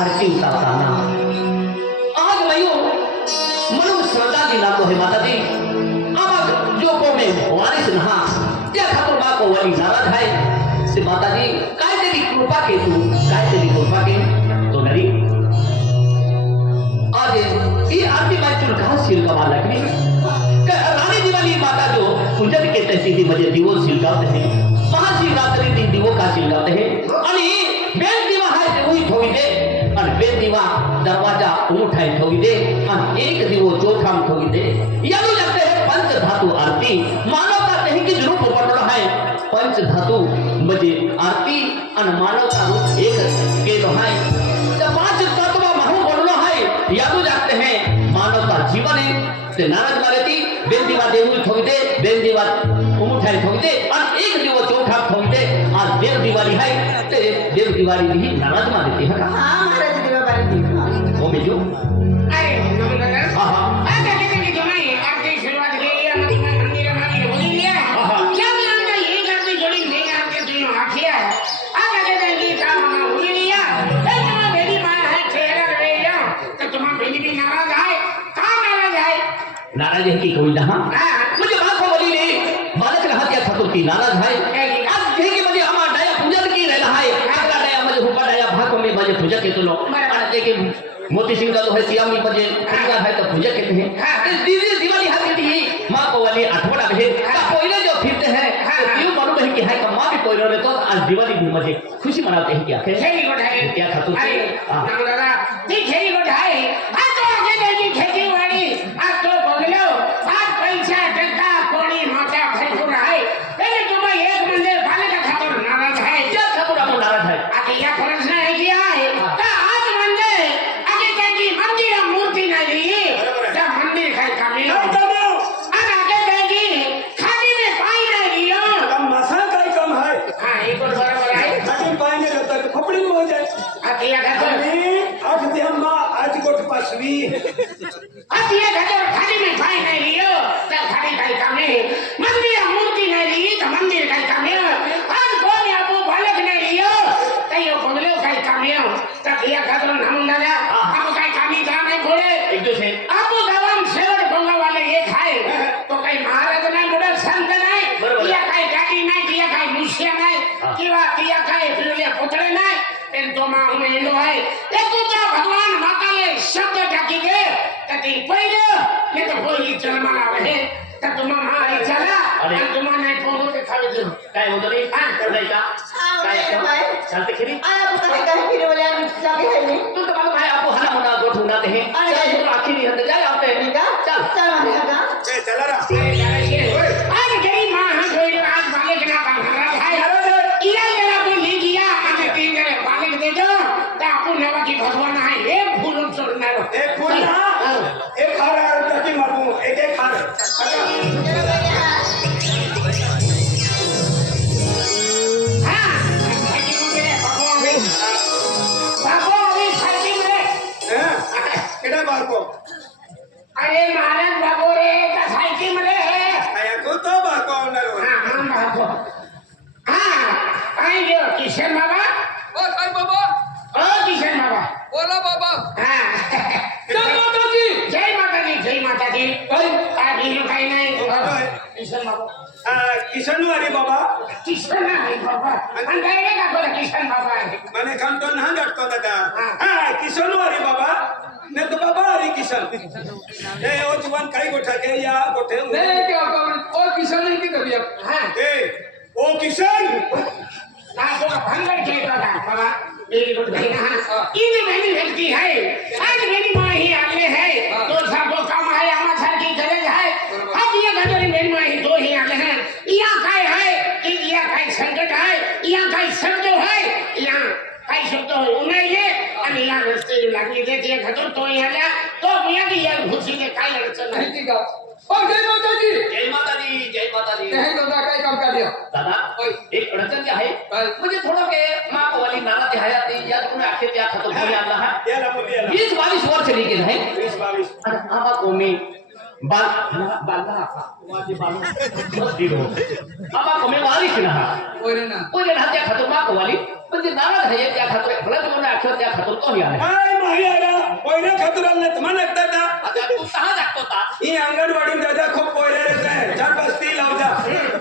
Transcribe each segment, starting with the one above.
आरती उतारताना आज मयो म्हणून श्रद्धा दिला तो हे माता दी आवाज जो को में वारिस नहा त्या ठाकुर बा को वाली नाराज है से माता दी काय तेरी कृपा के तू काय तेरी कृपा के तो नरी आज ये आरती में चुलका सिलका लगनी रानी दिवाली माता जो पूजन के तहसील मध्ये दिवो सिलगावते हैं महाशिवरात्री दिन दिवो का सिलगावते हैं आणि बेल दिवा हाय ते उई ठोवी दे आणि बेल दिवा दरवाजा उठाई ठोवी दे आणि एक दिवो चौथाम ठोवी दे यानी लगते हैं पंच धातु आरती मानवता नहीं की रूप पडलो है पंच धातु म्हणजे आरती आणि मानवता रूप एक केलो है तो पांच तत्व महू पडलो है यानी लगते हैं मानवता जीवन है ते नाराज मारेती बेल दिवा देऊळ ठोवी दे बेल दिवा उठाई ठोवी दे आणि एक दिवो चौथा ठोवी दे आज देव दिवाळी है ते देव दिवाळी ही नाराज मारेती है का हां महाराज देवा बारी ओ मेजो अरे नमस्कार हां हां आता किती तुम्ही आरती सुरुवात केली आणि मंदिरामध्ये बोली लिया क्या करना ये करती जोड़ी नहीं आके तुम आखिया आता किती काम बोली लिया ए तुम्हारा बेटी मां है चेहरा रे या तो तुम्हारा बेटी भी नाराज है का नाराज है नाराज है की कोई ना मुझे बात को बोली ले मालक रहा क्या ठाकुर की नाराज है आज कहे कि मुझे हमारा डाया पूजन की रहना है अगला डाया मुझे ऊपर डाया भाग में मुझे पूजा के तो लो और देखे मोती सिंह का तो है सियाम में मुझे पूजा है तो पूजा कहते हैं दीदी दिवाली है कहती है मां को वाली आठवड़ा है कोयले जो फिरते हैं यूं मालूम है कि है का मां भी कोयले रे तो आज दिवाली भी मुझे खुशी मनाते हैं क्या खेली को ढाई क्या ठाकुर जी नाम दादा ती खेली को ढाई आज तो आगे देगी खेती वाली आज तो बगलो आज पैसा टका कोणी मोटा भरपूर आहे पहले तुम्ही एक मंदिर बालिका ठाकुर नाराज है क्या ठाकुर हम नाराज है आता या प्रश्न आहे की आहे का आज मंदिर आगे त्याची मंदिर मूर्ती नाही त्या मंदिर काय कामी आणि आगे त्याची खाली में पाई नाही लियो मसा काय काम है हां एक और बरोबर आहे खाली पाय ने जाता खोपड़ी में हो जाए आता या घातर आणि आज ते अम्मा आज गोठ पासवी आता या घातर खाली में पाई नाही लियो त्या खाली काय कामी मंदिर मूर्ती नाही ली तर मंदिर काय कामी आज कोणी आपो बालक नाही लियो तयो बंगलो काय कामी तर या घातर नाम दादा आप काय कामी काम आहे घोडे एक दो से आपो गावात शेवट बंगला वाले एक आहे तो काही महाराज नाही मोठा संत नाही या काय गाडी नाही या काय मुशिया नाही किंवा या काय फिरल्या पुतळे नाही पण तो माहून येलो आहे एकूचा भगवान माताले शब्द टाकी दे तर ती पहिलं नाही तर पहिली जन्माला आहे तर तुम्हा मारी चला आणि तुम्हा नाही पोहू ते खावे देऊ काय होतं रे नाही का काय चालते खरी आया पुता काय फिरवले आणि जागे आहे नाही तो मालूम है आपको हना मुना गोठ उनाते हैं अरे आखिरी हद जाए आप नाही का चल चल माने का ए चला रा आज गई मां हां जोई आज बालक ना महाराज है इला जरा को ली गया आणि तीन जरे बालक दे दो तर आपण नवा की भगवान आहे एक फुलून सोडणार एक फूल ना एक हार टाकी मारू एक हार केडा बारको अरे महाराज बाबू रे का सायकी मध्ये आया को तो बारको होणार काय जो किशन बाबा ओ काय बाबा ओ किशन बाबा बोला बाबा जय माताजी जय माताजी जय माताजी काय बिजू काही नाही किशन बाबा किशनवारी बाबा किशन आहे बाबा आणि काय रे का बोला किशन बाबा आहे મને કામ તો ના જડતો દાદા હા કિશનવારી બાબા ને તો બાબા હરી કિશન એ ઓ જુવાન કઈ ગોઠા કે યા ગોઠે नहीं क्या और किसान नहीं की कभी अब हां ए ओ किशन ना तो का भंगर खेलता था बाबा मेरी गुड भाई ना इन मैंने भेजती है आज मेरी मां ही आले है तो सबको काम है हमारा सर की गरज है अब ये घर मेरी मां ही दो ही आले हैं या काय है कि या काय संकट है या काय शब्द है या काय शब्द है उन्हें ये आणि या रस्ते लागली देते खतर तो याला तो मिया की या घुसी ने काय अडचण नहीं आहे की का और जय माता जी जय माता दी जय माता दी नहीं दादा काय काम कर दिया दादा एक अडचण जी आहे म्हणजे थोडं के मां को वाली नाना ते हयाती या तुम्ही आखे त्या खतो घरी आणला हा याला बोली याला 20-22 वर्ष चली गेल है 20-22 आणि आवा को मी बालना माझी बालू आवा को मी वाली ना और ना कोई ना त्या खतो मां को वाली म्हणजे नाराज आहे त्या खातर मला तुम्हाला आठवत त्या खातर तो आला काय माही आला पोयऱ्या खातुराला नाही तुम्हाला लागतात ना आता तू कहा दाखवता ही अंगणवाडी दादा खूप पोयऱ्या येत आहे 4-5 लावजा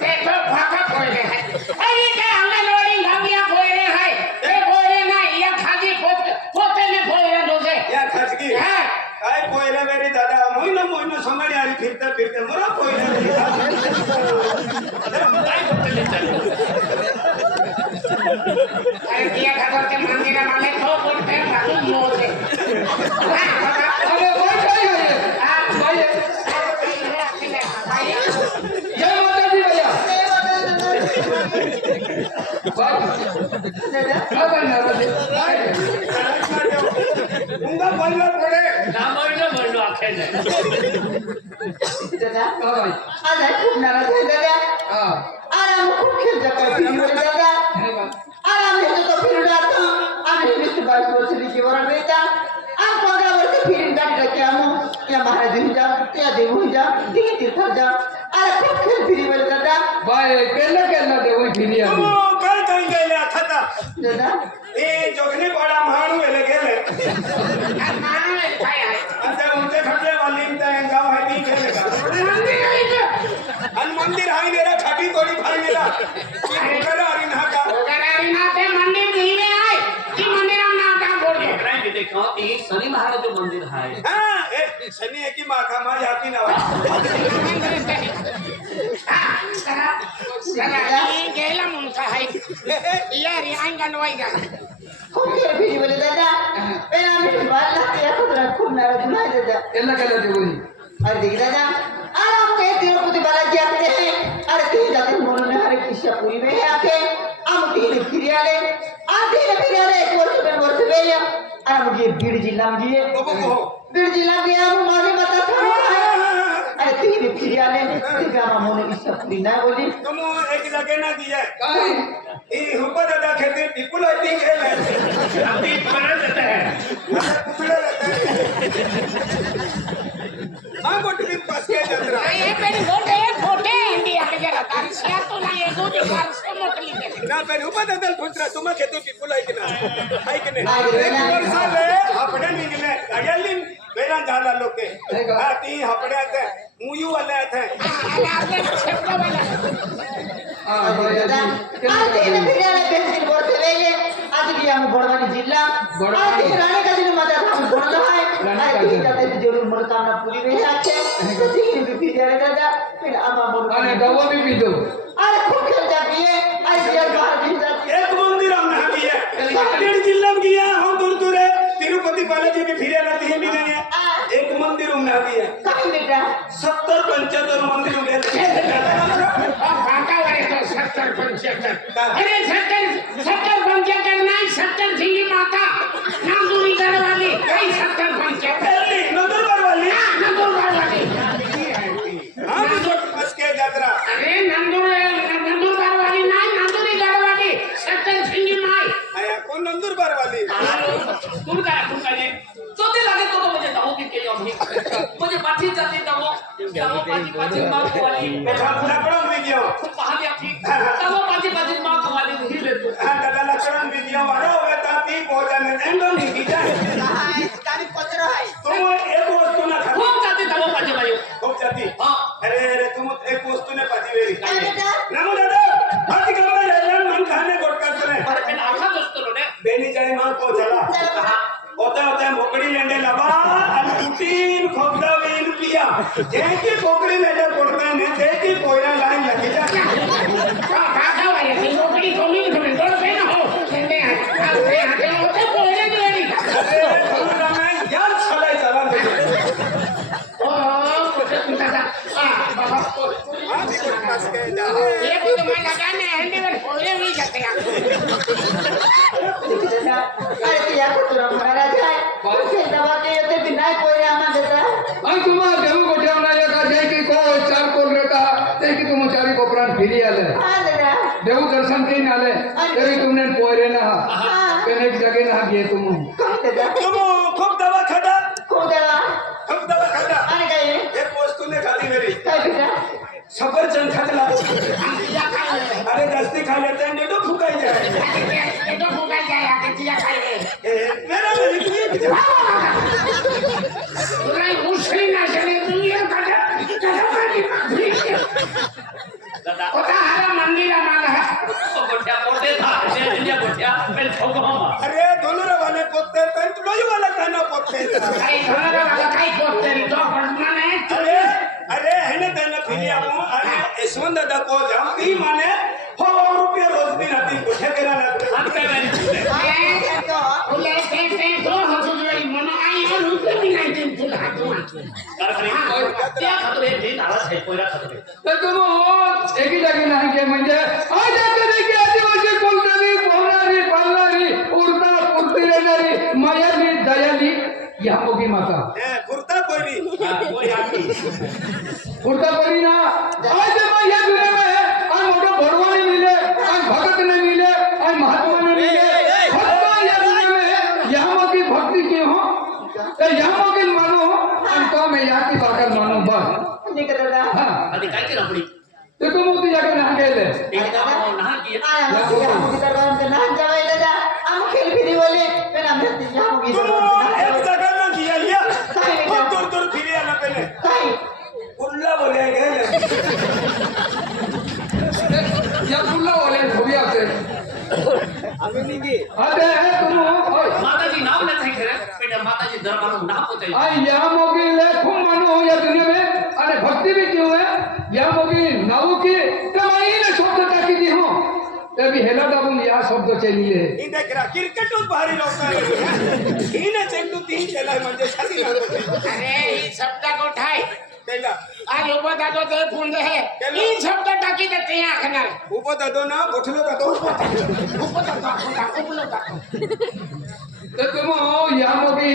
ते तो फाका पोयरे आहे अरे ते अंगणवाडी लावल्या पोयरे आहे ते पोयरे नाही या खाली पोतेने पोयरे दोघे या खाजगी हा काय पोयऱ्या मेरी दादा मोहिना सोंगाडी आली फिरते मला पोयऱ्या अरे दिया खातर ते मंदिरा माले तो बोल पे मालूम मोजे अरे भाई काय आहे भाई जय माता दी भैया दादा काय करणार आहे उंगा बोलला पडे म्हणलो अखेर दादा हा भाई आज आहे खूप नाराज आहे दादा हा आज आम्ही खूप खेळतो काय फिरवले दादा हे बघ आज आम्ही तो फिरून राहतो आम्ही 22 वर्षाची जीवन रेता आज 15 वर्ष फिरून गाडी टाकी आम्ही या महाराज जा या देव जा दिघी तीर्थ जा आज खूप खेळ फिरवले दादा भाई केला देऊ फिरी आली काय गेले आता दादा ए जोगने पाडा महाणू वेले गेले मानवे काय आहे आता उंचे खटले वाली गाव आहे ती गेले का मंदिर आहे इथं आणि मंदिर आहे गेला खाटी तोडी फाय गेला अरे ना का गरारी ना ते मंदिर दिवे आहे ती मंदिरांना आता बोल दे देखो ये शनि महाराज मंदिर है हां ए शनी है की माका मा याती ना गेला मुलगा आहे या रे अंगणवाडी जा खूप खेळ फिरवले दादा पण आम्ही बाहेर लागते या कुत्रा खूप नाराज नाही दादा केला देऊ अरे देख दादा आज हम कहे तिरुपति बालाजी आते हैं अरे तीन जाते मोनों ने हरे कृष्णपुरी में है आके हम तीन फिरियाले एक वर्ष में हम ये बीड़ जिला में ये बीड़ जिला में हम माने बता था अरे तीन फिरियाले ठीक है हम मोने कृष्णपुरी ना बोली तुम एक जगह ना दिया काय ई ऊपर दादा खेती टिपुल होती है अभी बना देता है कुछड़ा रहता है हां गोट भी पास के जतरा ये पेन फोटे इंडिया के जरा तारसिया तो ना ये दो दिखार से मोकली दे ना पेन ऊपर दादा पुत्रा तुम खेती टिपुल है कि ना है कि नहीं आहे. एक वर्ष ले अपने निकले अगली वेला जाला लोग के हां ती अपने आते मुयू वाले आते अरे आपने छपड़ा वाला हा अरे दादा आज तीन फिरियाले बेंचिन वर्ष में आज भी हम बड़वानी जिला आज तीन रानी का दिन मजा हम बोलना है अरे तीन जाते जरूर मनोकामना पूरी में आके तीन भी फिरियाले दादा फिर आमा बोल आणि दवा बी पितो अरे खूब खेल जाती है आज यार बाहर भी जाती है एक मंदिर हमने हम किया डेढ़ जिला में किया हम दूर दूर है तिरुपति बालाजी में फिरे रहती है भी नहीं है एक मंदिर हमने हम किया कहीं बेटा 70-75 मंदिर उगे काका वाले तो 70-75 अरे 70-75 नहीं 70 झिंगी माता नांदूरी गढ़ वाली कई 70-75 नंदुरबार वाली नंदूरबार वाली हाँ भी तो बस के यात्रा अरे नंदूरबार वाली नहीं नांदूरी गढ़ वाली 70 झिंगी माई आया कौन नंदुरबार वाली तुम काय तो ते लागे तो म्हणजे दाहो की केली आम्ही म्हणजे पाठी जाते दाहो पाठी माग वाली देखा लकड़न वीडियो पाहली आपली दाहो पाठी माग वाली ही लेतो हाँ दादा लकड़न वीडियो वाला हुआ था ती भोजन एंडो नहीं किया काली पत्र है तुम एक वस्तु ना खा खूप जाते दाहो पाठी मायो खूब जाती हां अरे तुम एक वस्तु ने पाती वेरी काय बेटा नमो दादा हाथी का मैं रहलन मन खाने गोट कर तने पर पेन आखा दोस्तो ने बेनी जाई मां को चला होता मोकड़ी लेंडे लबा आणि कुटीन खोबदावीन पिया जेकी पोकड़ी लेंडे पड़ते ने जेकी कोयला लाइन लगी जा काका वाले की नौकरी कोनी नहीं तो पे ना हो संडे आते होते बोले नहीं अरे तुमरा मैं यार छलाई चला दे ओ कुछ दादा बाबा हां भी कुछ पास के जा ये भी तो मैं लगाने हैंडीवर बोले नहीं जाते दादा अरे या कुत्रा महाराज है उसे दवा के होते भी नहीं कोई आमा देता आणि तुम्हाला देऊ गोठ्यावर नाही का जे की को चार कोण रहता ते की तुम चारी कोपरान फिरी आले हां दादा देऊ दर्शन करीन आले तरी तुमने पोरे ना हां एक जगह ना गे तुम काय दादा तुम खूब दवा खाता खूब दवा खूब दवा खाता आणि काय एक वस्तु ने खाती मेरी काय बेटा सफरचंद खातला अरे जास्ती खा लेते हैं तो फुकाई जाए ये तो तुला मुश्किल नसेल तुम्ही दादा होता हरा मंदिर आम्हाला गोठ्या पोटे था शेंड्या गोठ्या पेल ठोकमा अरे धनुरवाने पोते तर तुला मला काय ना पोते काही घराला मला काही पोतरी तो पडना नाही अरे अरे है ना त्यांना फिरी आपण अरे यशवंत दादा को जाम ती माने हो रुपये रोज दिन आती गोठ्या करायला अंते वेरी तुला ते तो हसुई मन आई और रुपये भी नाही देईन तुला त्या खातर हे दिन आला आहे कोयरा खातर तर तुम्ही एकी जागी नाही की म्हणजे आज आपल्याला की आदिवासी बोलणारी बोलणारी पालणारी उरता पुरती येणारी मायाली दयाली या मोगी माता कुर्ता कोणी कोई आती उरता परी ना आज मैं या दुनिया में आज मोटो भगवान मिले आज भगत ने मिले आज महात्मा ने मिले भक्त या दुनिया में यहाँ मोगी भक्ति की हो तो यहाँ मोगी मानो और तो मैं यहाँ की बात मानो बस ठीक आहे दादा हाँ आधी काय केलं पुढे तो तुम उती जाके ना गेले एकदा नहा की आया मुझे दरबार ना जावे दादा हम खेल फिरी बोले पण आम्ही तिच्या मुगी तुम एक जगह ना किया लिया काय बेटा? दूर दूर फिरी आना पहले काय उल्ला बोले गेले या फुल्ला वाले धोबी आते अरे तुम ओय माताजी नाव नाही થાય ખરે પણ માતાજી દરબારનું નામ પોતે आई या मोगी ले खूब मानो हो या दुनिया में अरे भक्ति भी क्यों है या मोगी नाऊ की कमाई ने शब्द टाकी दी हो तभी हेला दाबून या शब्द चलिए ही देख रहा क्रिकेटच भारी लोक ही ना चेंडू तीन केलाय म्हणजे छाती लागते अरे ही शब्द गोठाय त्याला आज उभा दादो ते फुंडे है ही शब्द टाकी देते हैं आखणार उभो दादो ना गोठलो दादो उभा दादो उपलो दादो तो तुम या मोगी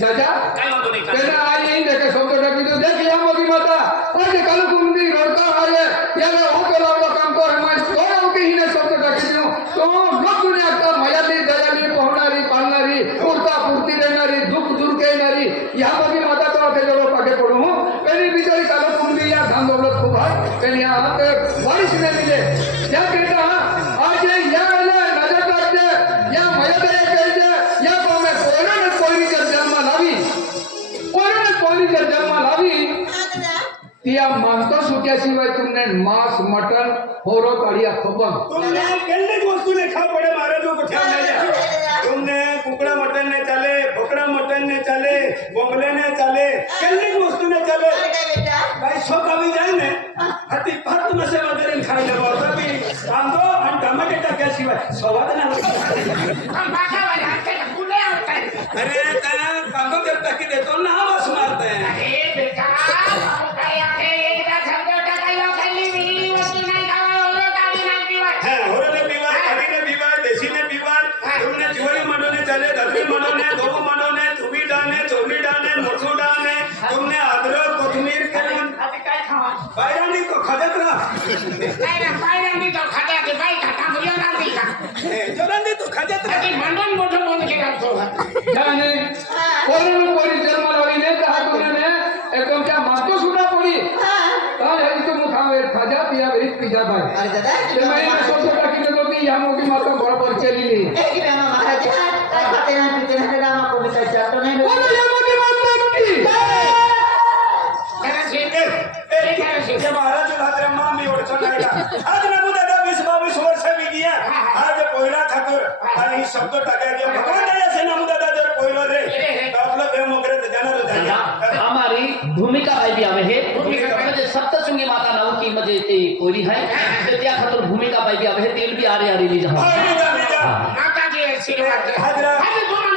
जाजा काय वांधो नाही काय तेरा आई इन देखे शब्द टाकी तो देख या मोगी माता आज कल कुंडी रड़का आए याला हो के लावला काम कर मैं तोरा के ही ने शब्द टाकी दो तो लोक दुनिया का मयाली दयाली पहनारी पालनारी पुरता पुरती रहनारी दुख दूर कहनारी या मोगी माता तो के जड़ो पाके पड़ो हूं कहीं बिचारी कल कुंडी या धन दौलत को भाई कहीं यहां पे बारिश नहीं मिले क्या कहता आज या वाला नजर रख दे या मया दया कह दे या तो मैं कोई जर जन्म लावी कोई जर जन्म लावी तिया मांस सुट्याशिवाय तुमने मांस मटन होरो काढिया खपन तुमने केल्ले वस्तू ने खा पड़े मारे जो गोठ्या नहीं तुमने कुकड़ा मटन ने चले बकरा मटन ने चले बोंगले ने चले केल्ले वस्तू ने चले काय बेटा भाई सो कमी जाए ने हती भात नसे वगैरे खायला बोलता की कांदो आणि टमाटे टाक्याशिवाय स्वाद नाही हम बाका वाला हाते कुले आवताय अरे त्या कांदो जर टाकी देतो ना बस मारते हैं अरे बेटा काय आहे एकदा शब्द टाकायला खाली मी वस्तू नाही खावा ओलो ताडी नाही पिवा होरने पीवार काली ने पीवार देसी ने पीवार तुमने जुवरी मडोने चले दधरी मडोने गोबू मडोने तुबी डाने चोली डाने मोठू डाने तुमने अदरक कोथमीर केलन आता काय खावा बायरानी तो खजत रा काय ना पायरांनी तो खाता ते बाई खाता मुरिया नांदी का जोरांनी तो खजत रा अरे मंडन मोठं बंद केला तो जाने कोई जन्म लावी ने कहा तुमने एकदम क्या मातो सुना पड़ी तान है तो मुखावे खाजा पिया वेरी पिजा भाई अरे दादा ते मैं ने शब्द टाकी दे तो की या मोगी माता बरोबर चली ली एक बेमा महाराज काय खाते ना पिते ना दादा आम्हा कोणी काय चालतो नाही बोलो या मोगी माता की जरा से ये महाराज रात्र मां मी ओळखतो नाही का आज नमू दादा 20-22 वर्ष मी गया आज पहिला ठाकर आणि शब्द टाकायचे भगवान नाही असे नमू दादा जर पहिलो रे तर आपलं प्रेम वगैरे जाणार होता हमारी भूमिका बाई बी आवे हे म्हणजे सप्तशृंगी माता नाव की म्हणजे ते कोरी है तर त्या खातर भूमिका बाई बी आवे हे तेल बी आरे आरे ली जहा माता जी आशीर्वाद दे हाजरा आज तुम्हाला